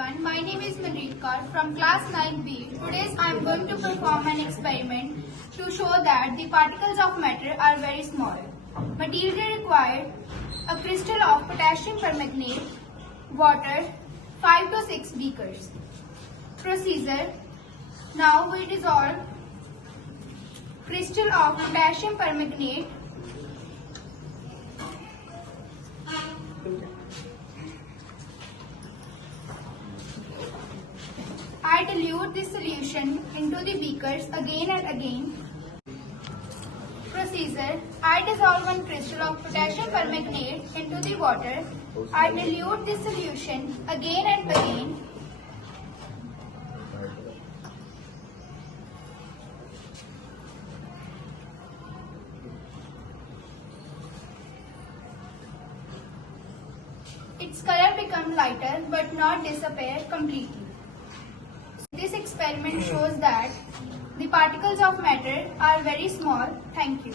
everyone, my name is Manjeet Kaur from class 9B. Today I am going to perform an experiment to show that the particles of matter are very small. Material required: a crystal of potassium permanganate, water, 5 to 6 beakers. Procedure: now we dissolve crystal of potassium permanganate I dilute this solution into the beakers again and again. Procedure: I dissolve one crystal of potassium permanganate into the water. I dilute this solution again and again. Its color becomes lighter but not disappear completely. This experiment shows that the particles of matter are very small. Thank you.